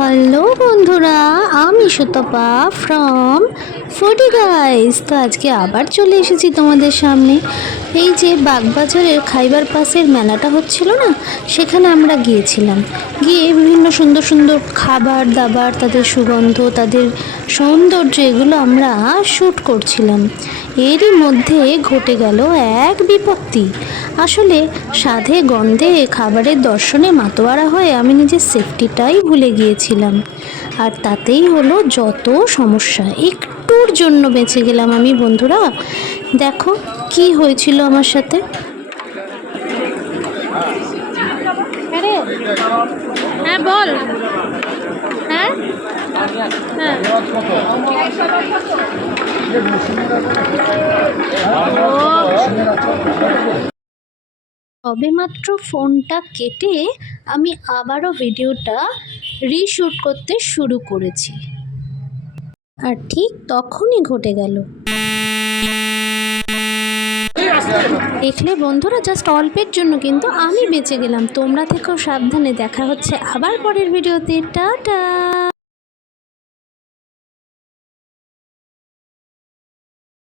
Hello বন্ধুরা, আমি Sutapa from forty guys তো আজকে আবার চলে এসেছি তোমাদের সামনে। এই যে বাগবাজারের খাইবার পাসের মেলাটা হচ্ছিল না, সেখানে আমরা গিয়েছিলাম। গিয়ে বিভিন্ন সুন্দর সুন্দর খাবার দাবার, তাদের সুগন্ধ, তাদের সৌন্দর্য এগুলো আমরা শ্যুট করছিলাম। এরই মধ্যে ঘটে গেল এক বিপত্তি। আসলে সাধে গন্ধে খাবারের দর্শনে মাতোয়ারা হয়ে আমি নিজের সেফটিটাই ভুলে গিয়েছিলাম। আর তাতেই হলো যত সমস্যা, একটুর জন্য বেঁচে গেলাম আমি বন্ধুরা। দেখো, কি হয়েছিল আমার সাথে? হ্যাঁ বল। সবেমাত্র ফোনটা কেটে আমি আবারও ভিডিওটা রিশ্যুট করতে শুরু করেছি। আর ঠিক তখনই ঘটে গেল। দেখলে বন্ধুরা জাস্ট অল্পের জন্য কিন্তু আমি বেঁচে গেলাম। তোমরা থেকেও সাবধানে দেখা হচ্ছে আবার পরের ভিডিওতে। টাটা!